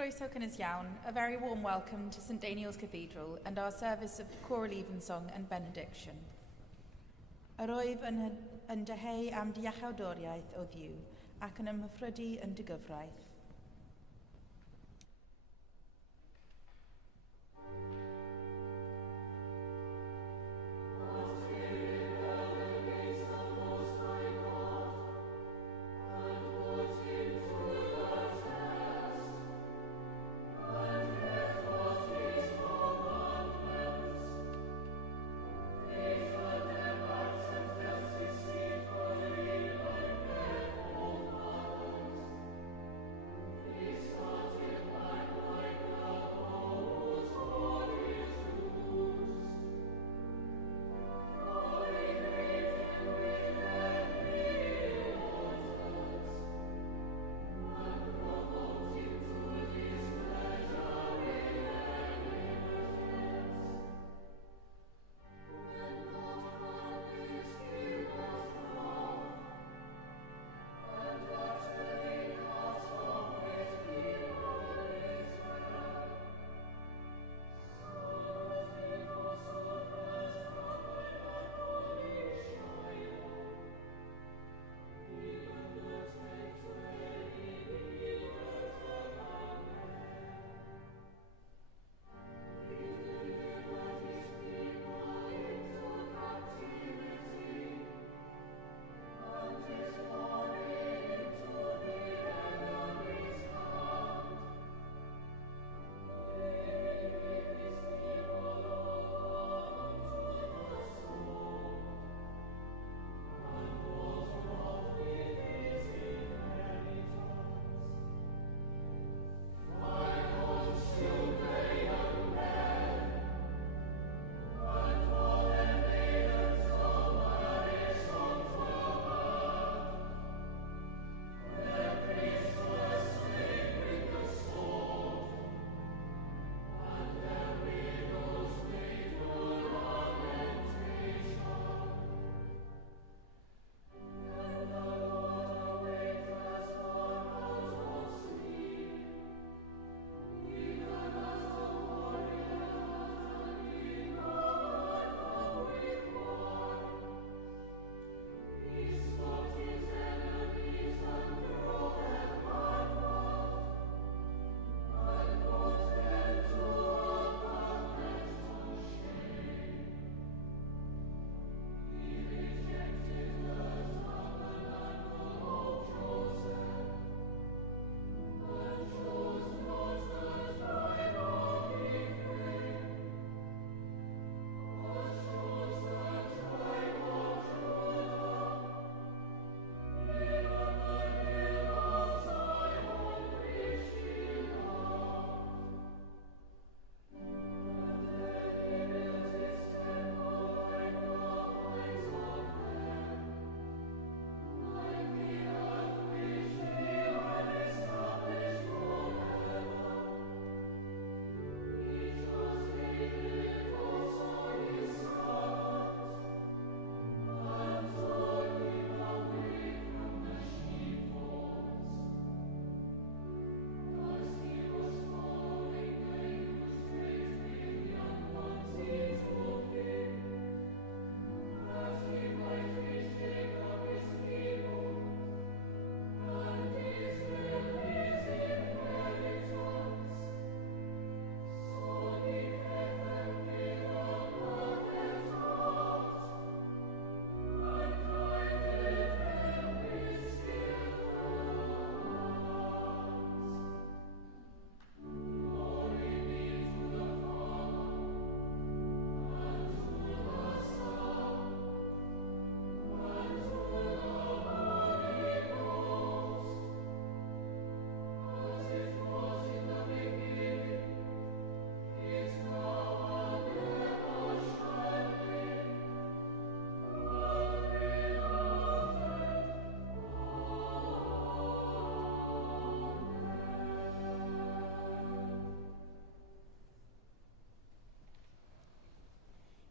Croeso cynnes iawn, a very warm welcome to St Daniel's Cathedral and our service of choral evensong and benediction. Yr oedd yn deheu am diachawdoriaeth o Dduw ac yn ymhyfrydu yn dy gyfraith.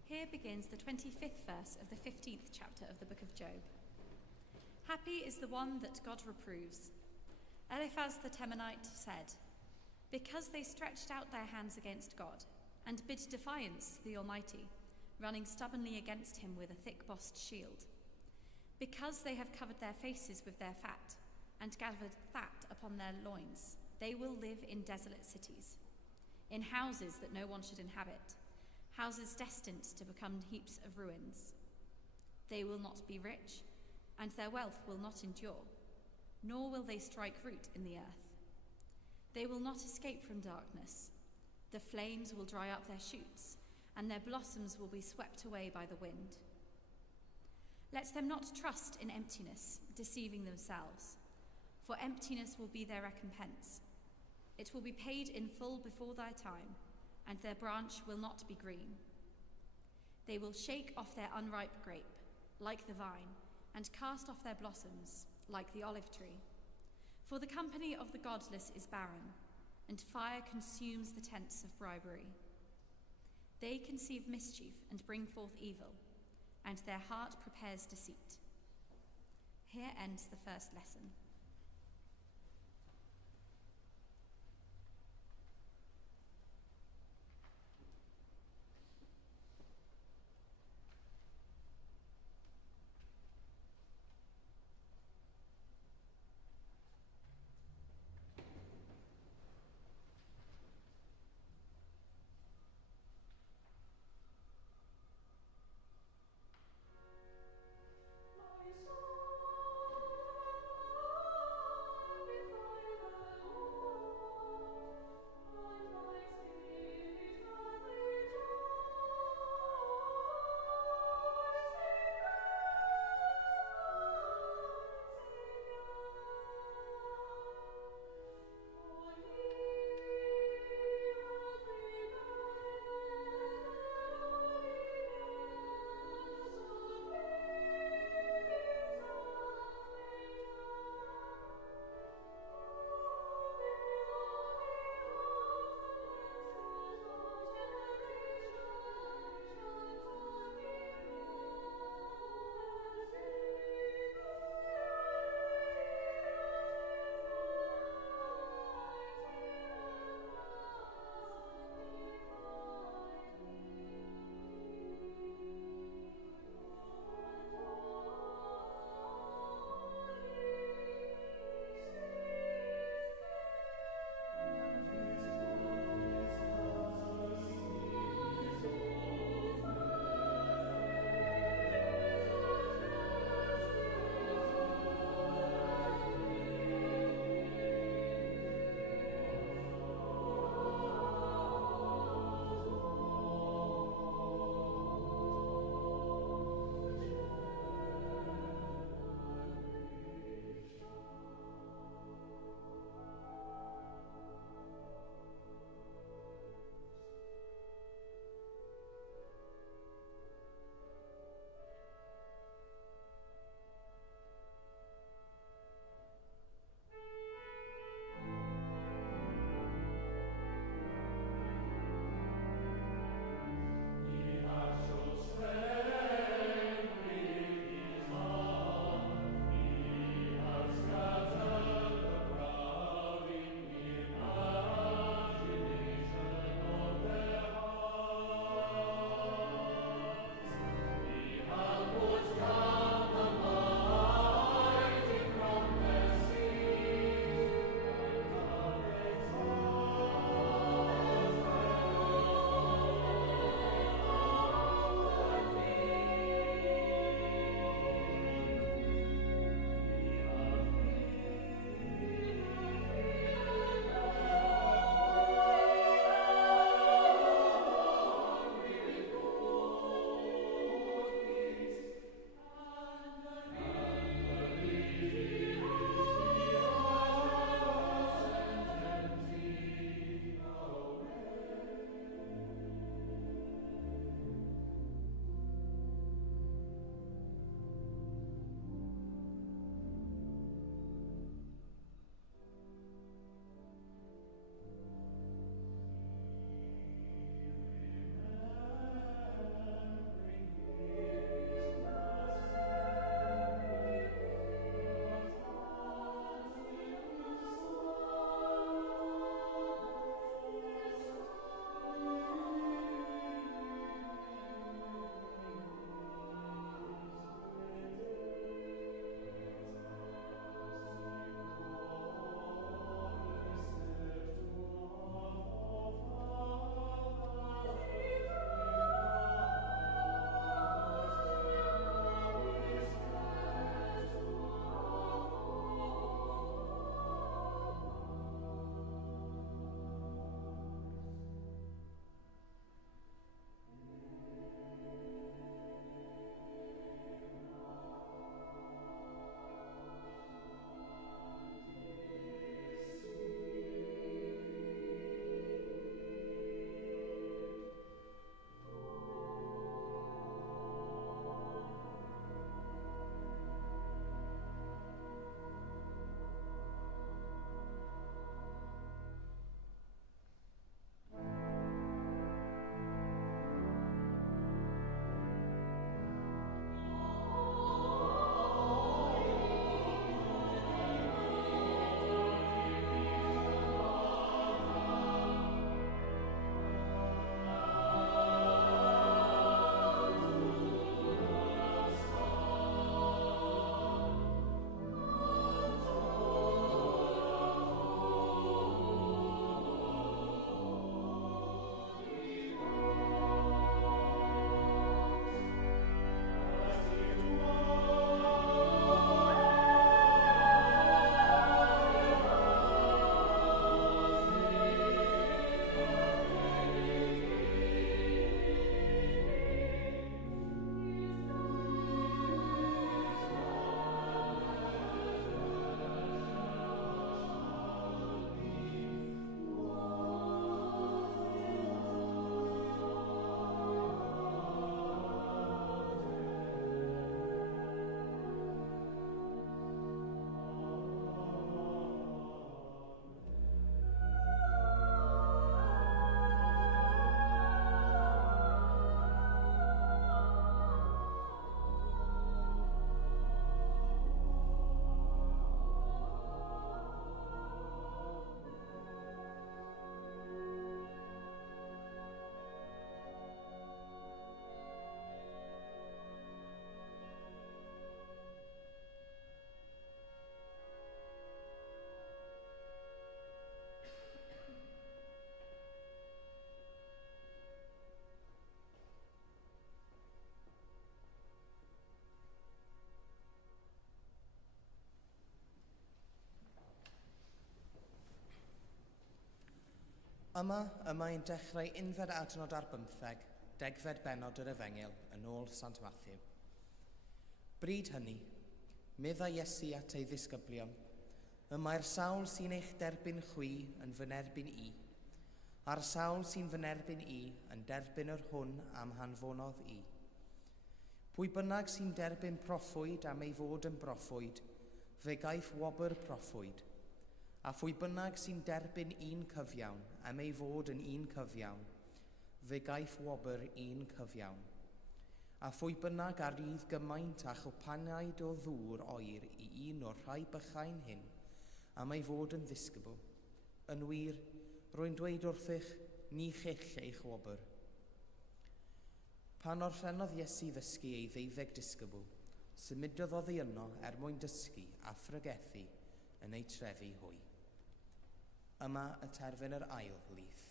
Here begins the 25th verse of the 15th chapter of the book of Job. Happy is the one that God reproves. Eliphaz the Temanite said, Because they stretched out their hands against God and bid defiance to the Almighty, running stubbornly against him with a thick-bossed shield. Because they have covered their faces with their fat and gathered fat upon their loins, they will live in desolate cities, in houses that no one should inhabit, houses destined to become heaps of ruins. They will not be rich, and their wealth will not endure, nor will they strike root in the earth. They will not escape from darkness. The flames will dry up their shoots, and their blossoms will be swept away by the wind. Let them not trust in emptiness, deceiving themselves, for emptiness will be their recompense. It will be paid in full before thy time, and their branch will not be green. They will shake off their unripe grape, like the vine, and cast off their blossoms, like the olive tree. For the company of the godless is barren, and fire consumes the tents of bribery. They conceive mischief and bring forth evil, and their heart prepares deceit. Here ends the first lesson. My soul Yma mae'n dechrau unfed adnod ar 15, degfed benod yr Efengil yn ôl Sant Matthew. Bryd hynny, medda Iesu at ei ddisgyblion, y mae'r sawl sy'n eich derbyn chwi yn fy nerbyn i, a'r sawl sy'n fy nerbyn i yn derbyn yr hwn am hanfonodd i. Pwy bynnag sy'n derbyn proffwyd am ei fod yn broffwyd, fe gaiff wobr proffwyd. A phwy bynnag sy'n derbyn un cyfiawn am ei fod yn un cyfiawn, fe gaiff wobr un cyfiawn. A phwy bynnag arwydd gymaint a chwpaniaid o ddŵr oer i un o'r rhai bychain hyn, am ei fod yn ddisgybl. Yn wir, rwy'n dweud wrthych, ni chill eich wobr. Pan orffennodd Iesu ddysgu ei 12 disgybl, symudodd oddi yno mwyn dysgu a phrygethu yn ei trefi hwy. Yma y terfyn yr ail lith.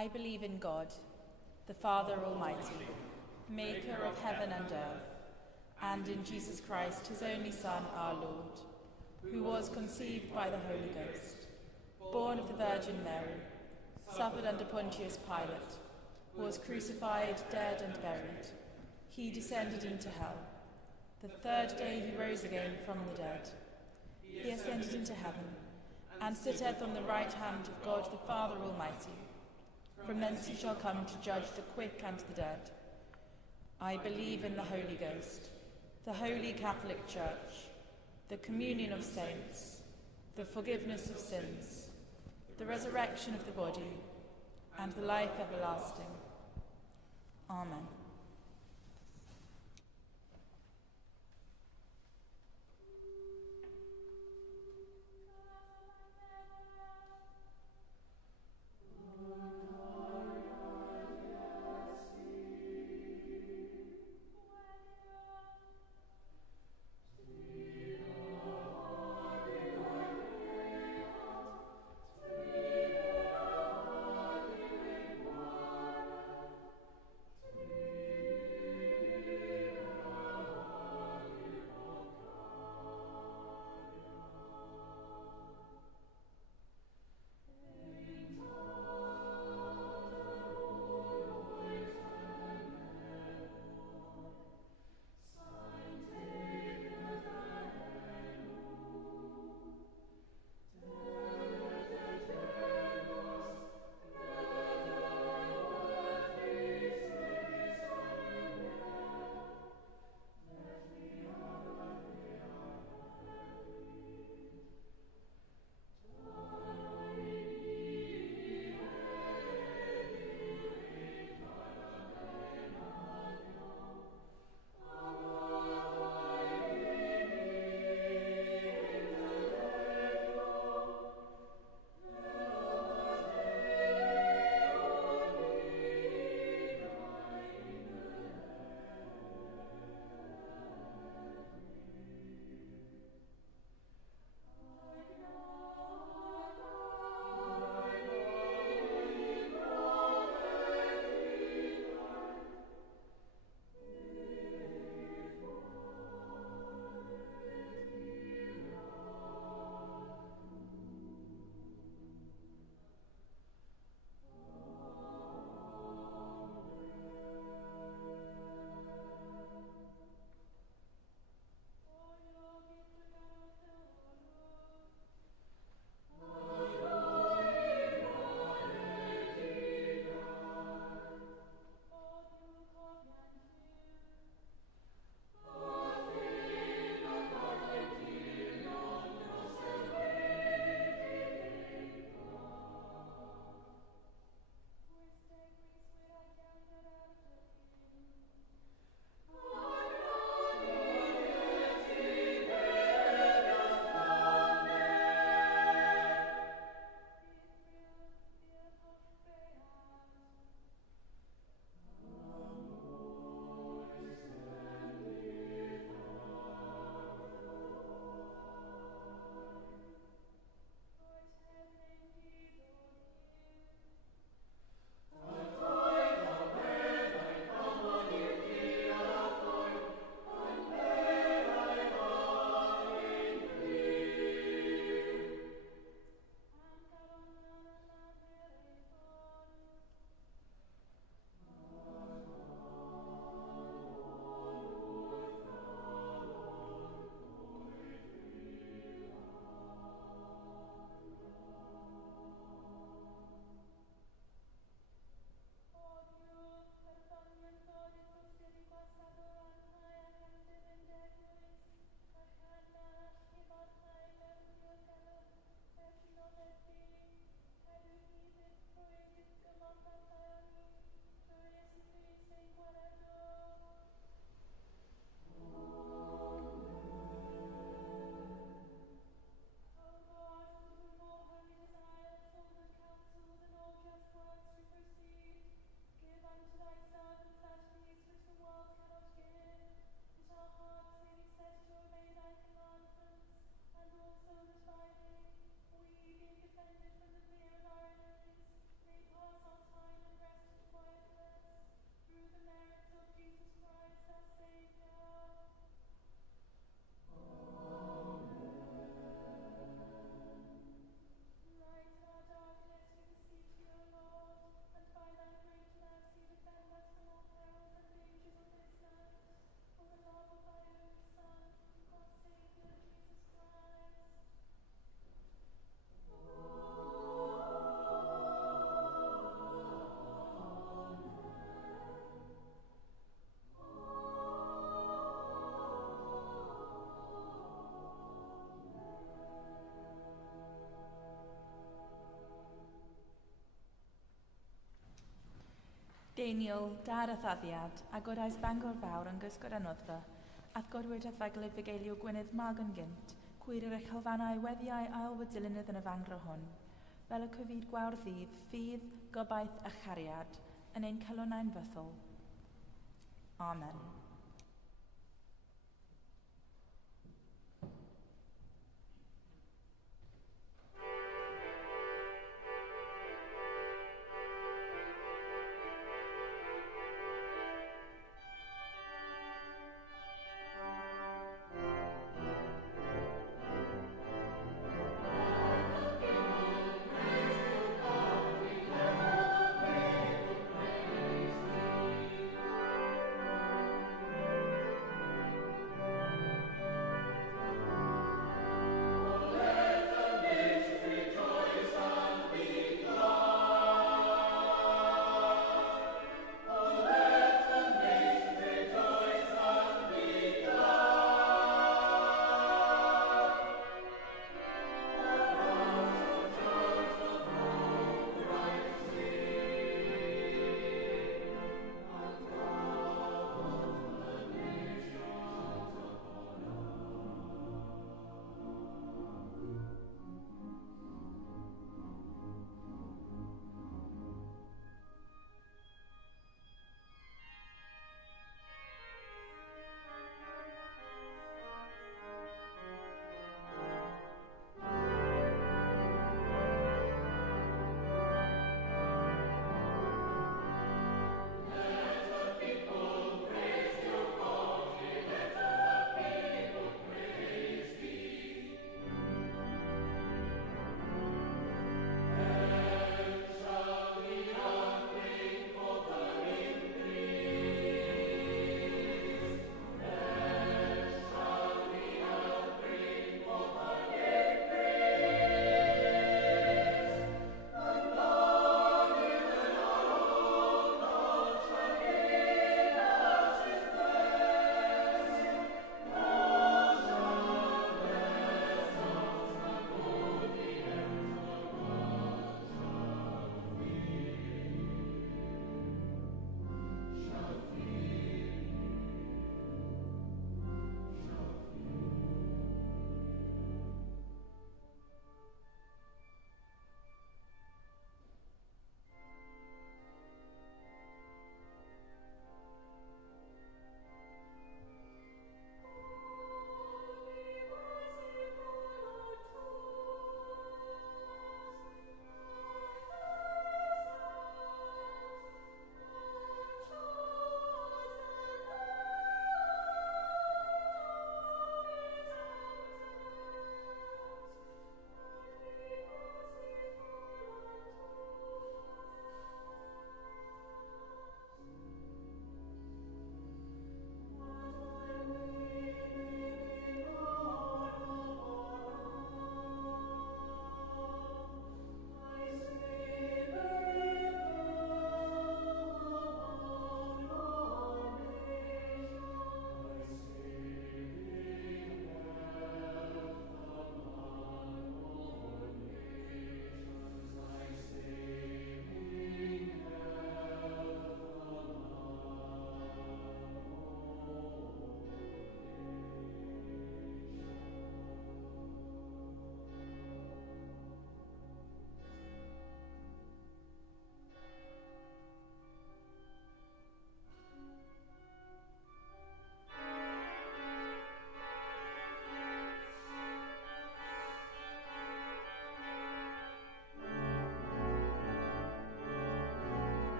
I believe in God, the Father Almighty, maker of heaven and earth, and in Jesus Christ, his only Son, our Lord, who was conceived by the Holy Ghost, born of the Virgin Mary, suffered under Pontius Pilate, was crucified, dead, and buried. He descended into hell. The third day he rose again from the dead. He ascended into heaven, and sitteth on the right hand of God the Father Almighty. From thence he shall come to judge the quick and the dead. I believe in the Holy Ghost, the Holy Catholic Church, the communion of saints, the forgiveness of sins, the resurrection of the body, and the life everlasting. Amen. Deiniol, dar a thaddiad, a godais Bangor fawr yn gysgod a noddfa, ath godwyd a thaglyb y geilio Gwynydd Mag yn gynt, cwyr yr eich helfannau weddiau ail wydilynydd yn y fangro hwn. Fel y cyfyd gwawr ddydd, ffydd, gobaith a chariad, yn ein cylonau'n fythol. Amen.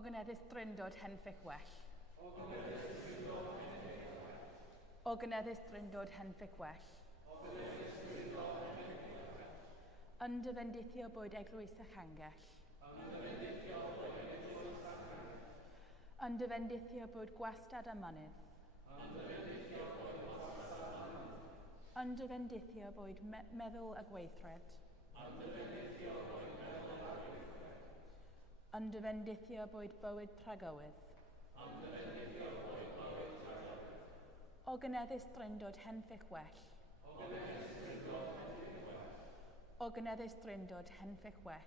O gyneddus dryndod henffych well. O gyneddus dryndod henffych well. Yndyfendithio bwyd eglwys a changell. Yndyfendithio bwyd gwastad a mynydd. Yndyfendithio bwyd meddwl a gweithred. Yndyfendithio bwyd bywyd tragywydd. O gyneddus dryndod henffych well. O gyneddus dryndod henffych well.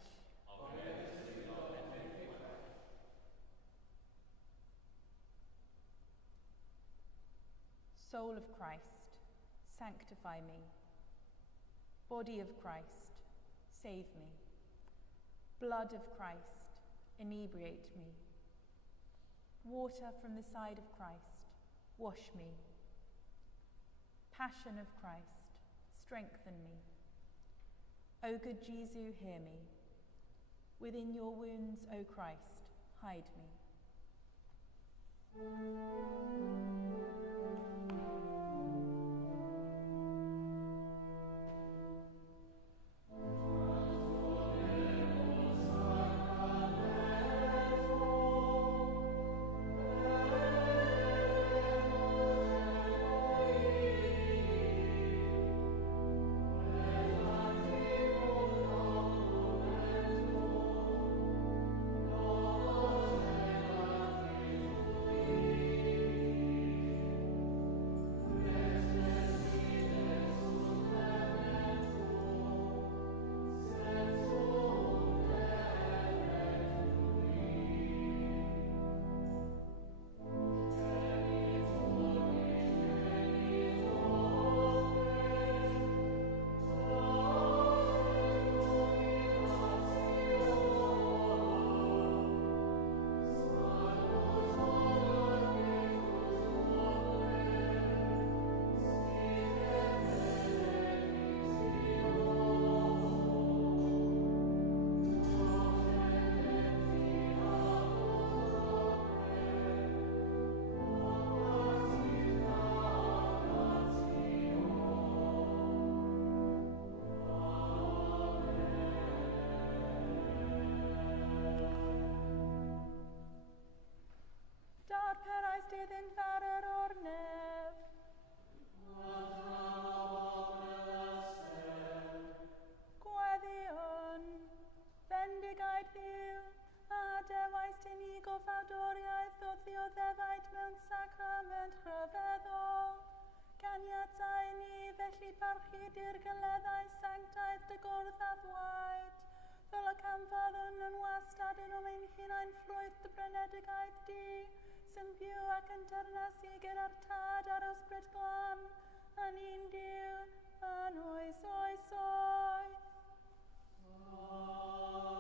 Soul of Christ, sanctify me. Body of Christ, save me. Blood of Christ, inebriate me. Water from the side of Christ, wash me. Passion of Christ, strengthen me. O good Jesus, hear me. Within your wounds, O Christ, hide me. Iddy'n farer o'r nef. Gweddion, fendigaid ddiw, a dewais dyn ni goffadoriaeth o ddioddefaid mewn sacrament rhyfeddol. Ganiatau ni felly parchu di'r gyleddau sanctaidd dy gwrdd a ddwaid, fel y camfoddwn yn wastad yn o'n hunain ffrwyth dy brenedigaeth di, sy'n byw ac yn ternesu gyda'r tad a'r ysbryd glân, yn un Duw, yn oes oes oes. Amen.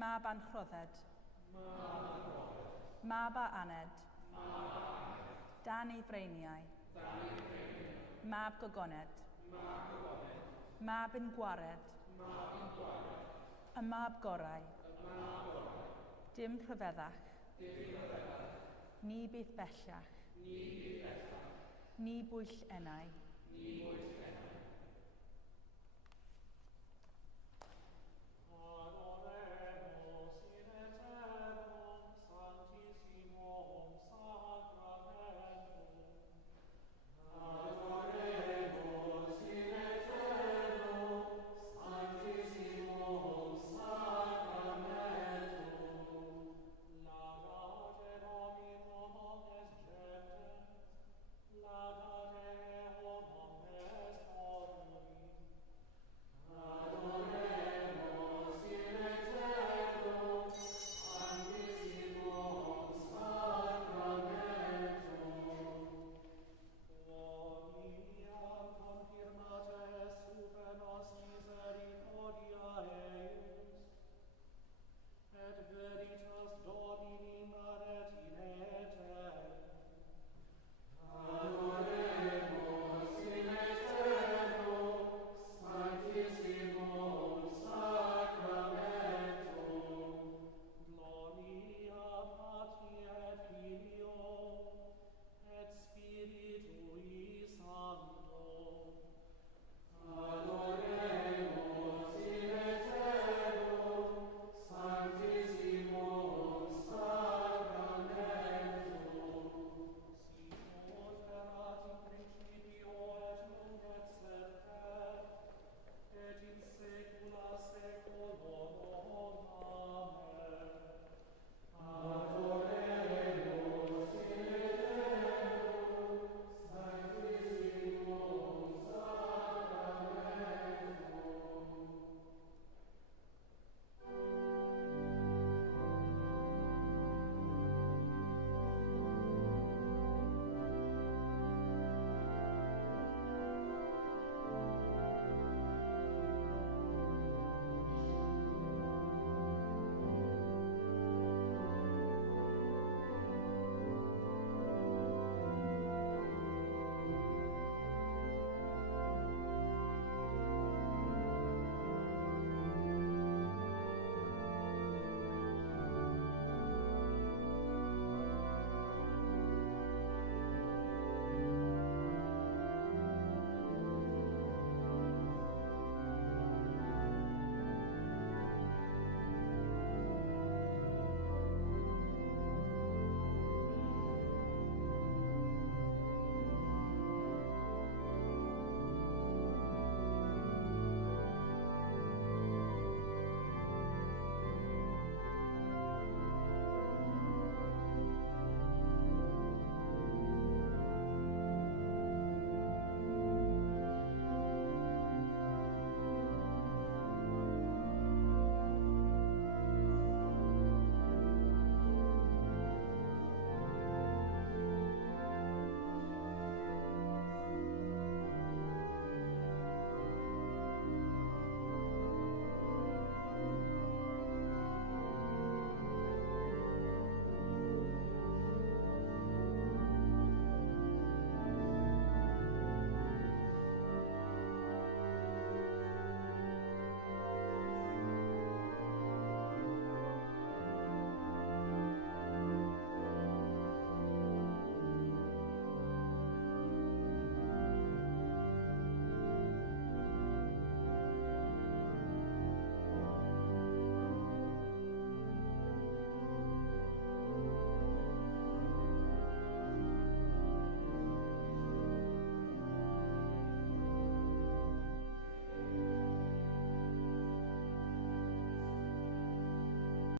Mab anchrodded. Mab a aned. Dan ei freiniau. Mab gogoned. Mab yn gwared. Y mab gorau. Dim rhyfeddach. Ni bydd bellach. Ni bwyll enau.